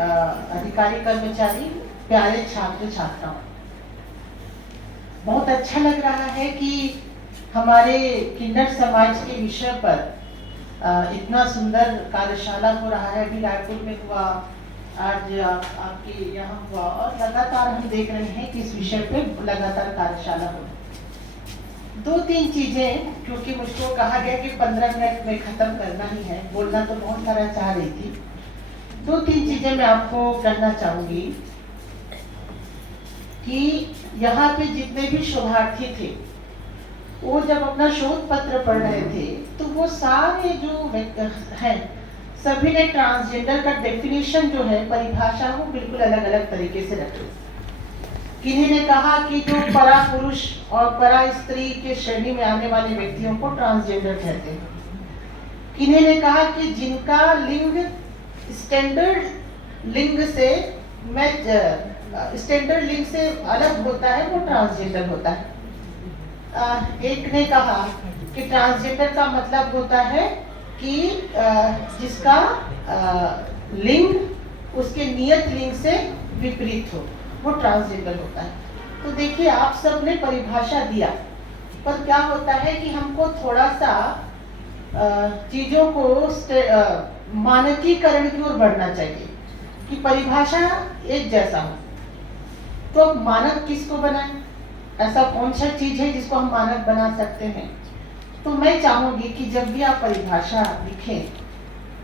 अधिकारी कर्मचारी, प्यारे छात्र छात्राओं, बहुत अच्छा लग रहा है कि हमारे किन्नर समाज के विषय पर इतना सुंदर कार्यशाला हो रहा है। अभी रायपुर में हुआ, आज आपके यहाँ हुआ, और लगातार हम देख रहे हैं कि इस विषय पे लगातार कार्यशाला हो। 2-3 चीजें, क्योंकि मुझको कहा गया कि 15 मिनट में खत्म करना ही है, बोलना तो बहुत सारा चाह रही थी। 2-3 चीजें मैं आपको कहना चाहूंगी कि यहाँ पे जितने भी शोधार्थी थे, वो जब अपना शोध पत्र पढ़ रहे थे तो वो सारे जो हैं सभी ने ट्रांसजेंडर का डेफिनेशन जो है, परिभाषा, वो बिल्कुल अलग अलग तरीके से रखी। किन्हीं ने कहा कि जो परा पुरुष और परा स्त्री के श्रेणी में आने वाले व्यक्तियों को ट्रांसजेंडर कहते हैं। किन्हीं ने कहा कि जिनका लिंग स्टैंडर्ड लिंग से अलग होता है वो ट्रांसजेंडर होता है। एक ने कहा कि ट्रांसजेंडर का मतलब होता है कि जिसका लिंग उसके नियत लिंग से विपरीत हो, वो ट्रांसजेंडर होता है। तो देखिए, आप सब ने परिभाषा दिया, पर क्या होता है कि हमको थोड़ा सा चीजों को मानकीकरण की ओर बढ़ना चाहिए कि परिभाषा एक जैसा हो। तो अब मानक किसको बनाएं? ऐसा कौन सा चीज है जिसको हम मानक बना सकते हैं? तो मैं चाहूंगी कि जब भी आप परिभाषा लिखें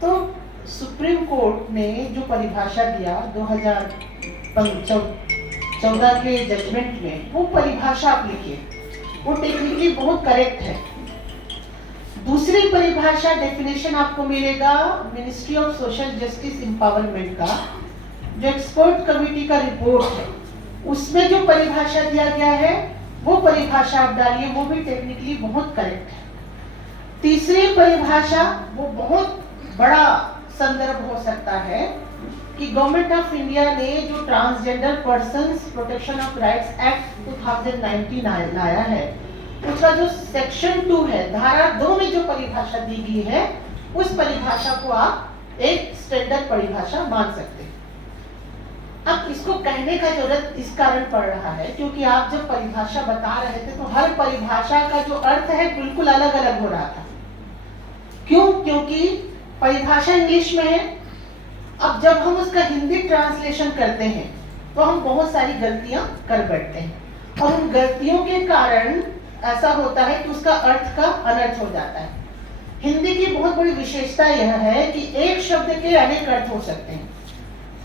तो सुप्रीम कोर्ट ने जो परिभाषा दिया 2014 के जजमेंट में, वो परिभाषा आप लिखिए, वो टेक्निकली बहुत करेक्ट है। दूसरी परिभाषा, डेफिनेशन आपको मिलेगा ministry of social justice empowerment का, जो एक्सपर्ट कमेटी का रिपोर्ट है, उसमें जो परिभाषा दिया गया है वो परिभाषा आप डालिए, वो भी टेक्निकली बहुत करेक्ट है। तीसरी परिभाषा, वो बहुत बड़ा संदर्भ हो सकता है कि गवर्नमेंट ऑफ इंडिया ने जो transgender persons protection of rights act 2019 लाया है, उसका जो सेक्शन 2 है, धारा 2 में जो परिभाषा दी गई है, उस परिभाषा को आप एक स्टैंडर्ड परिभाषा मान सकते हैं। अब इसको कहने का जरूरत इस कारण पड़ रहा है क्योंकि आप जब परिभाषा बता रहे थे तो हर परिभाषा का जो अर्थ है बिल्कुल अलग अलग हो रहा था। क्यों? क्योंकि परिभाषा इंग्लिश में है। अब जब हम उसका हिंदी ट्रांसलेशन करते हैं तो हम बहुत सारी गलतियां कर बैठते हैं, और उन गलतियों के कारण ऐसा होता है कि उसका अर्थ का अनर्थ हो जाता है। हिंदी की बहुत बड़ी विशेषता यह है कि एक शब्द के अनेक अर्थ हो सकते हैं।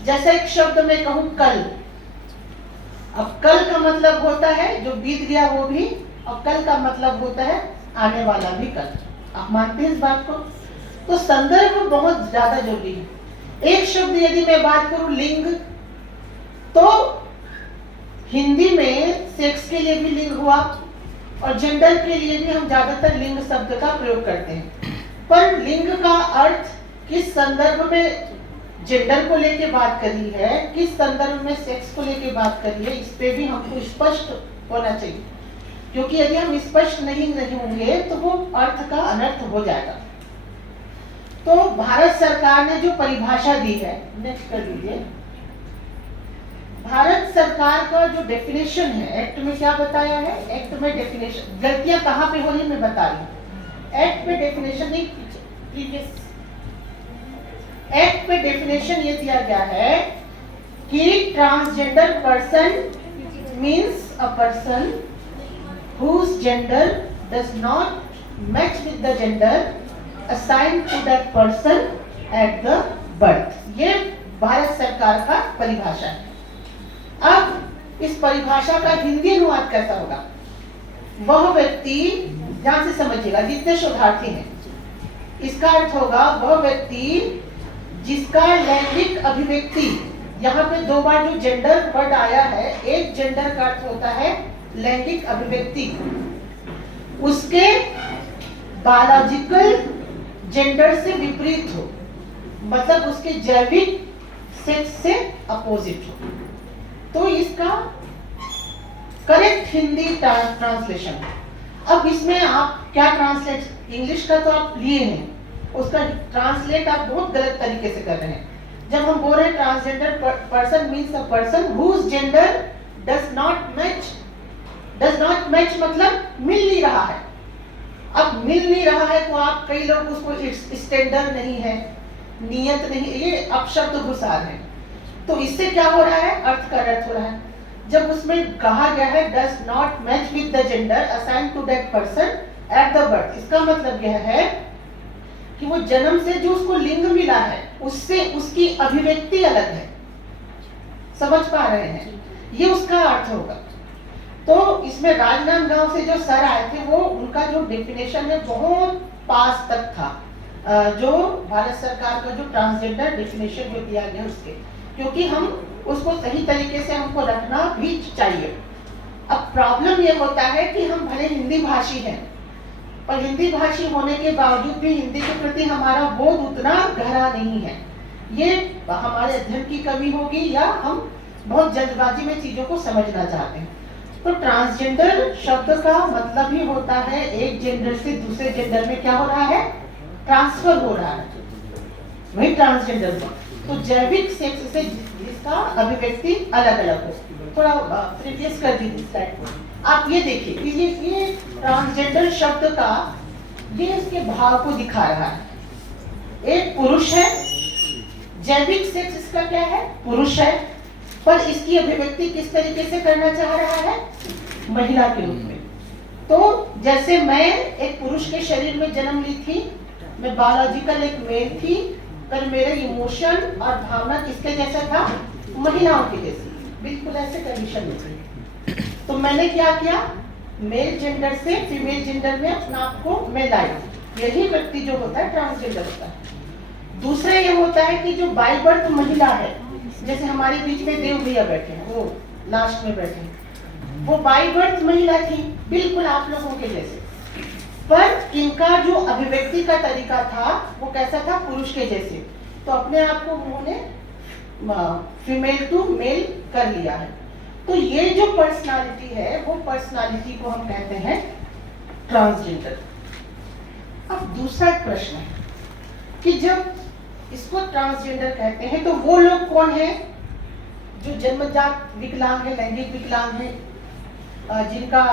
जैसे एक शब्द में कहूं कल, अब कल का मतलब होता है जो बीत गया वो भी, और कल का मतलब होता है आने वाला भी कल। आप मानते हैं इस बात को? तो संदर्भ बहुत ज्यादा जरूरी है। एक शब्द यदि मैं बात करूं लिंग, तो हिंदी में सेक्स के लिए भी लिंग हुआ, और जेंडर के लिए भी हम ज्यादातर लिंग शब्द का प्रयोग करते हैं। पर लिंग का अर्थ किस संदर्भ में जेंडर को लेके बात करी है, किस संदर्भ में सेक्स को लेके बात करी है, इस पे भी हमको स्पष्ट होना चाहिए, क्योंकि यदि हम स्पष्ट नहीं होंगे तो वो अर्थ का अनर्थ हो जाएगा। तो भारत सरकार ने जो परिभाषा दी है, नेक्स्ट कर दीजिए। भारत सरकार का जो डेफिनेशन है, एक्ट में क्या बताया है, एक्ट में डेफिनेशन, गलतियां कहाँ पे हो रही मैं बता रही हूँ। एक्ट में डेफिनेशन नहीं, प्रीवियस एक्ट पे डेफिनेशन ये दिया गया है कि transgender person means a person whose gender does not match with the gender assigned to that person at the birth। ये भारत सरकार का परिभाषा है। अब इस परिभाषा का हिंदी अनुवाद कैसा होगा? वह व्यक्ति, ध्यान से समझिएगा जितने शोधार्थी हैं, इसका अर्थ होगा वह व्यक्ति जिसका लैंगिक अभिव्यक्ति, यहाँ पे 2 बार जो जेंडर वर्ड आया है, एक जेंडर का अर्थ होता है लैंगिक अभिव्यक्ति, उसके बायोलॉजिकल जेंडर से विपरीत हो, मतलब उसके जैविक सेक्स से अपोजिट हो। तो इसका करेक्ट हिंदी ट्रांसलेशन। अब इसमें आप क्या ट्रांसलेट, इंग्लिश का तो आप लिए हैं, उसका ट्रांसलेट आप बहुत गलत तरीके से कर रहे हैं। जब हम बोल रहे हैं transgender person means a person whose gender does not match मतलब मिल नहीं रहा है। अब मिल नहीं रहा है तो आप कई लोग उसको स्टैंडर्ड नहीं है, नियत नहीं, ये अपशब्द घुसा रहे हैं। तो इससे क्या हो रहा है, अर्थ का अर्थ हो रहा है। जब उसमें कहा गया है does not match with the gender assign to that person at the birth, इसका मतलब यह है कि वो जन्म से जो उसको लिंग मिला है उससे उसकी अभिव्यक्ति अलग है। समझ पा रहे हैं, ये उसका अर्थ होगा। तो इसमें राजनांदगांव से जो सर आए थे वो उनका जो डेफिनेशन है बहुत पास तक था, जो भारत सरकार का जो ट्रांसजेंडर डेफिनेशन जो दिया गया उसके, क्योंकि हम उसको सही तरीके से हमको रखना भी चाहिए। अब प्रॉब्लम ये होता है कि हम भले हिंदी भाषी हैं, पर हिंदी भाषी होने के बावजूद भी हिंदी के प्रति हमारा बोध उतना गहरा नहीं है। ये हमारे अध्ययन की कमी होगी या हम बहुत जल्दबाजी में चीजों को समझना चाहते हैं। तो ट्रांसजेंडर शब्द का मतलब ही होता है एक जेंडर से दूसरे जेंडर में क्या हो रहा है, ट्रांसफर हो रहा है, वही ट्रांसजेंडर का। तो जैविक सेक्स से जिसका अभिव्यक्ति अलग अलग हो। थोड़ा प्रीवियस कर दीजिए स्लाइड को। आप ये देखिए, ये ट्रांसजेंडर शब्द का ये इसके भाव को दिखा रहा है। एक पुरुष है, जैविक सेक्स इसका क्या है, पुरुष है, पर इसकी अभिव्यक्ति किस तरीके से करना चाह रहा है, महिला के रूप में। तो जैसे मैं एक पुरुष के शरीर में जन्म ली थी, मैं बायोलॉजिकल एक मेल थी, पर मेरे इमोशन और भावना किसके जैसा था, महिलाओं के जैसी, बिल्कुल ऐसे कंडीशन में थी। तो मैंने क्या किया, मेल जेंडर से फीमेल जेंडर में अपने आप को मैं लाई। यही व्यक्ति जो होता है ट्रांसजेंडर होता है। दूसरा ये होता है कि जो बाय बर्थ महिला है, जैसे हमारे बीच में देव भैया बैठे हैं, वो लास्ट में बैठे हैं, वो बाय बर्थ महिला थी, बिल्कुल आप लोगों के जैसे, पर इनका जो अभिव्यक्ति का तरीका था वो कैसा था, पुरुष के जैसे। तो अपने आप को उन्होंने फीमेल टू मेल कर लिया है। तो ये जो पर्सनालिटी है वो पर्सनालिटी को हम कहते हैं ट्रांसजेंडर। अब दूसरा प्रश्न है कि जब इसको ट्रांसजेंडर कहते हैं तो वो लोग कौन है, जो जन्मजात विकलांग है, लैंगिक विकलांग है, जिनका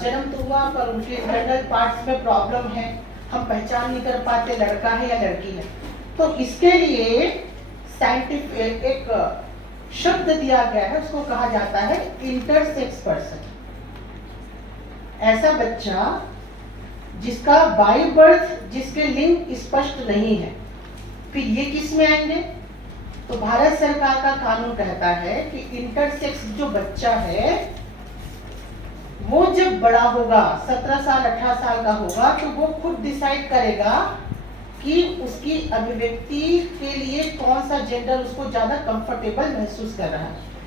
जन्म तो हुआ पर उनके इंटरनल पार्ट्स में प्रॉब्लम है, हम पहचान नहीं कर पाते लड़का है या लड़की है। तो इसके लिए साइंटिफिक एक शब्द दिया गया है, उसको कहा जाता है इंटरसेक्स पर्सन। ऐसा बच्चा जिसका बाय बर्थ जिसके लिंग स्पष्ट नहीं है। फिर ये किस में आएंगे, तो भारत सरकार का कानून कहता है कि इंटरसेक्स जो बच्चा है वो जब बड़ा होगा, 17 साल 18 साल का होगा, तो वो खुद डिसाइड करेगा कि उसकी अभिव्यक्ति के लिए कौन सा जेंडर उसको ज्यादा कंफर्टेबल महसूस कर रहा है।